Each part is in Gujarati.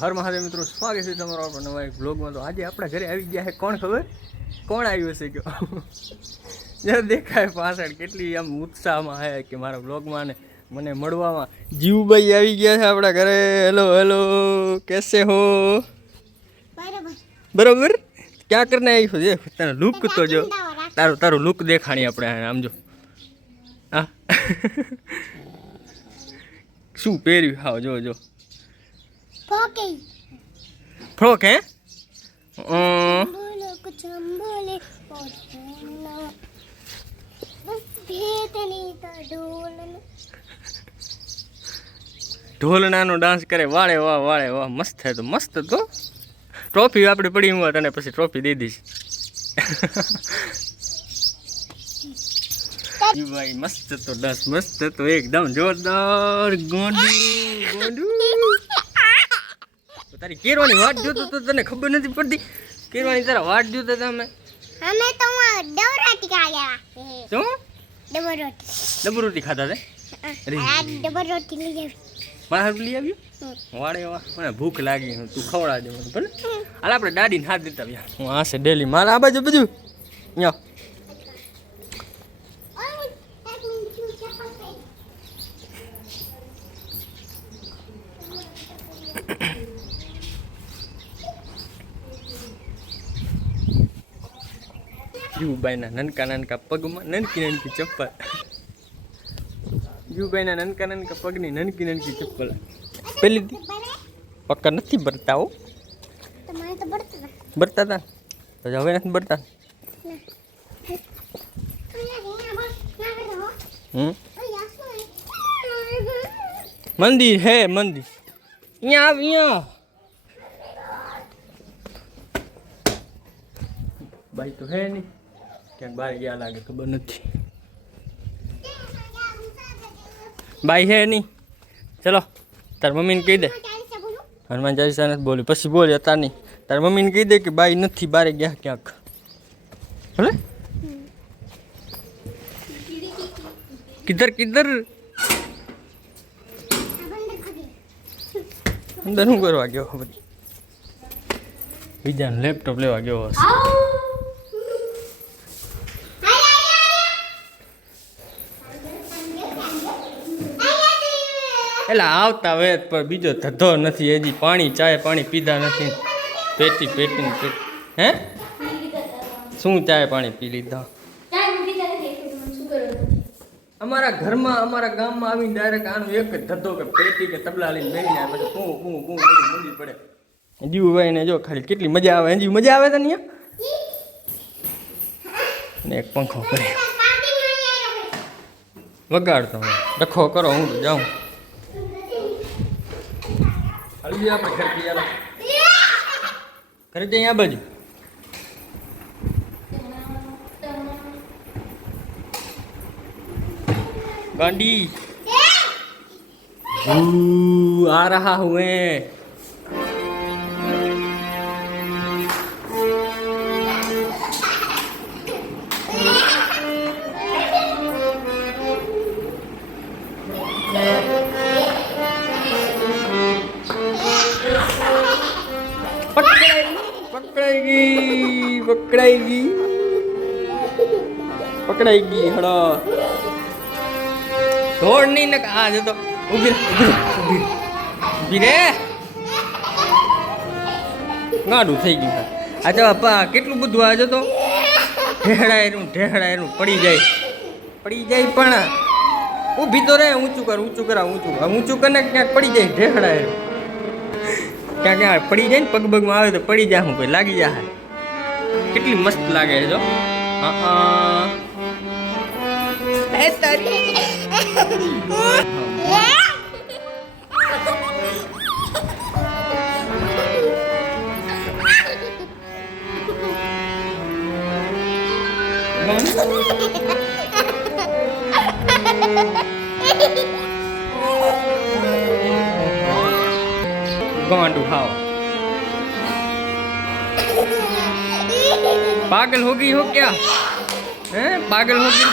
હર મહાદેવ મિત્રો, સ્વાગત છે તમારો આપણા નવા એક બ્લોગમાં. તો આજે આપણા ઘરે આવી ગયા છે કોણ ખબર? કોણ આવ્યું હશે કે જ્યાં દેખાય પાછળ કેટલી આમ ઉત્સાહમાં છે કે મારા બ્લોગમાં ને મને મળવામાં. જીવુભાઈ આવી ગયા છે આપણા ઘરે. હેલો હેલો, કેસે હો? બરોબર. ક્યાં કરીને આવી છો? જે તારો લુક તો જો, તારું લુક દેખાણી આપણે આમ જો. હા શું પહેર્યું? હા જો જો ફ્રોક હે? ઢોલનાનો ડાન્સ કરે. વાળે વાહ વાળે વાહ, મસ્ત છે. તો મસ્ત તો ટ્રોફી આપણે પડી હું તને પછી ટ્રોફી દઈ દઈશ. ભાઈ મસ્ત તો ડાન્સ, મસ્ત તો એકદમ જોરદાર. ગોંડું તારી કેરવાની વાટ જોતો તો તને ખબર નથી પડતી? કેરવાની તારા વાટ જોતા તમે. અમે તો ડબરોટી ખાયા. શું? ડબરોટી ખાતા તે? આ ડબરોટી લઈ આવી. મારા હાથ લઈ આવ્યું? વાડે વાહ, મને ભૂખ લાગી. તું ખવડાવજે મને ભલે. હાલ આપણે દાદીને હાથ દેતા આવ્યા. હું આ છે ડેલી મારા આ બાજુ બધું અહીંયા. જીવુભાઈના નાનકા નાનકા પગમાં નાનકી નાનકી ચપ્પલ. જીવુભાઈના નાનકા નાનકા પગની નાનકી નાનકી ચપ્પલ. પેલી પક્કા નથી ભરતા હો. ભરતા હતા પછી હવે નથી ભરતા. મંદિર હે મંદિર. અહીંયા આવ અહીંયા. ભાઈ તો હે નહીં, ક્યાંક બહાર ગયા લાગે, ખબર નથી. ભાઈ હે નહીં. ચલો તાર મમ્મીને કહી દે. હનુમાન ચાલીસા નથી બોલી, પછી બોલી અત્યારે નહીં. તાર મમ્મીને કહી દે કે બાઈ નથી, બારે ગયા ક્યાંક. ભલે કિધર કિધર અંદર શું કરવા ગયો? બધી બીજાને લેપટોપ લેવા ગયો હશે. એટલે આવતા વેત પર બીજો ધંધો નથી. હજી પાણી ચાય પાણી પીધા નથી. પેટી પેટીને હે શું ચાય પાણી પી લીધા? અમારા ઘરમાં અમારા ગામમાં આવીને ડાયરેક્ટ આનો એક જ ધંધો કે પેટી કે તબલા લઈને બેસીને પછી કું કું કું બધું મંદી પડે. જીવુભાઈને જો ખાલી કેટલી મજા આવે. હજી મજા આવે તને ને એક પંખો કરે વગાડતો. ડખો કરો, હું તો જાઉં. હાલી આપણે ઘર ઘરે જઈએ આ બાજુ. गांडी आ रहा हूँ मैं. पकड़ाएगी हड़ा छोड़ नहीं ना. आ जो तो ઊભી રે. ગાડું થઈ ગયું. અચ્છા બાપા કેટલું બધું આ જો તો ઢેહડાયેલું પડી જાય પણ ઊભી તો રે. ઊંચું કર ઊંચું કરીને ક્યાંક પડી જાય. ઢેહડાયેલું ક્યાં પડી જાય ને પગ બગમાં આવે તો પડી જાય. હું કોઈ લાગી જાય. કેટલી મસ્ત લાગે છે જો. गांडू खाओ. पागल हो गई हो क्या? हैं पागल हो गई?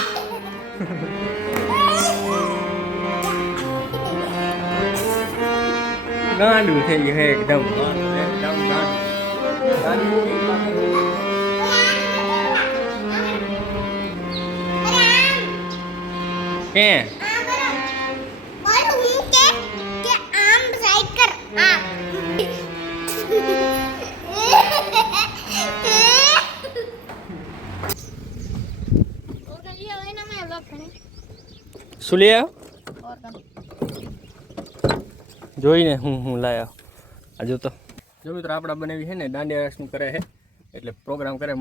ગાંડું થઈ ગયું એકદમ એકદમ ગાંડું કે શું લઈ આવ્યો જોઈને હું લાયા આ જો તો જો મિત્રો આપણા બનાવી છે ને દાંડિયા રાસનું કરે છે એટલે પ્રોગ્રામ કરે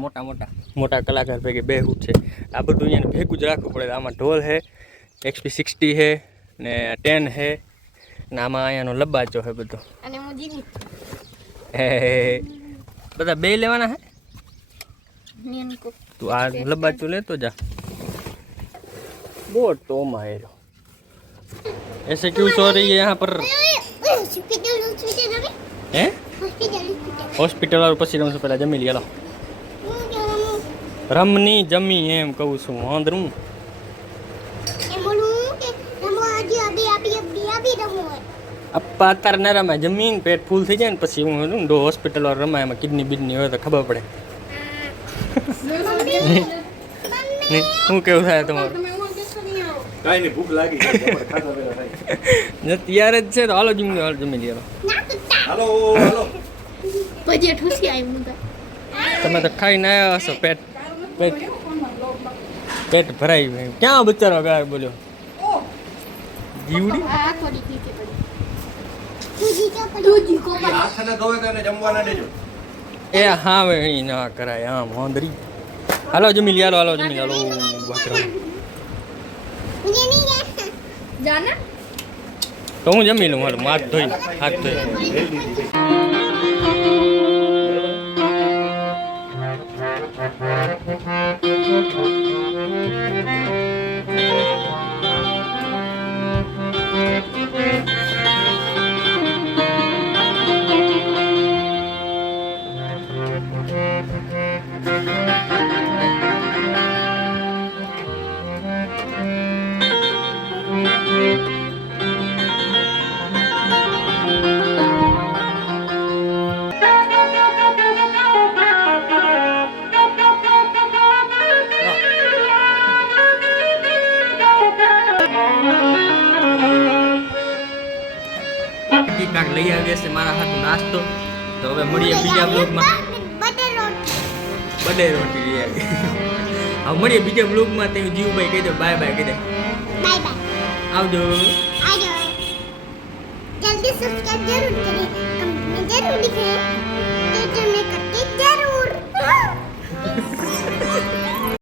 મોટા કલાકાર ભેગે બેહું છે આ બધું અહીંયા ભેગું જ રાખવું પડે આમાં ઢોલ છે XP60 છે ને 10 છે ને આમાં અહીંયાનો લબાચો છે બધો અને હું જીની બધા બે લેવાના છે નિયનકો તું આ લબાચો લેતો જા बहुत टोमा है ऐसे क्यों सो रही है यहाँ पर हैं हॉस्पिटल और પછી રમશું પહેલા જમી લઈએ લો રમની જમી એમ કહું છું વાંદરું અપ્પા અત્યારે ન રમાય જમીન પેટ ફૂલ થઈ જાય ને પછી હું હોસ્પિટલ વાળા રમાય એમાં કિડની બિડની હોય તો ખબર પડે શું કેવું થાય તમારું કાઈ નહીં ભૂખ લાગી ખાધા વેલા થાય તૈયાર જ છે તો હાલો જમી લઈએ હાલો હાલો પછી ઠૂસી આવી મુંગા તમે તો ખાઈને આવ્યા હશો પેટ ભરાઈ ગયું ક્યાં બચારો ગાય બોલ્યો જીવડી આ થોડી પીકે પડી તુજી કો હાથને ધોવે તો એને જમવા ના દેજો એ હા હવે અહીં ના કરાય આમ વાંદરી હાલો જમી લે હાલો જમી લે હાલો વાકરા मुझे नहीं जाना તો હું જમી લઉં હાલો હાથ ધોઈ કાક લઈ આવ્યા છે મારા હાથ નાસ્તો તો હવે મળીએ બીજા બ્લોગમાં બડે રોટી લઈ આવી હવે મળીએ બીજા બ્લોગમાં તે જીવભાઈ કહી દો બાય બાય કહી દે बाय बाय આવજો आ जाओ जल्दी सब्सक्राइब जरूर करें कमेंट में जरूर लिखें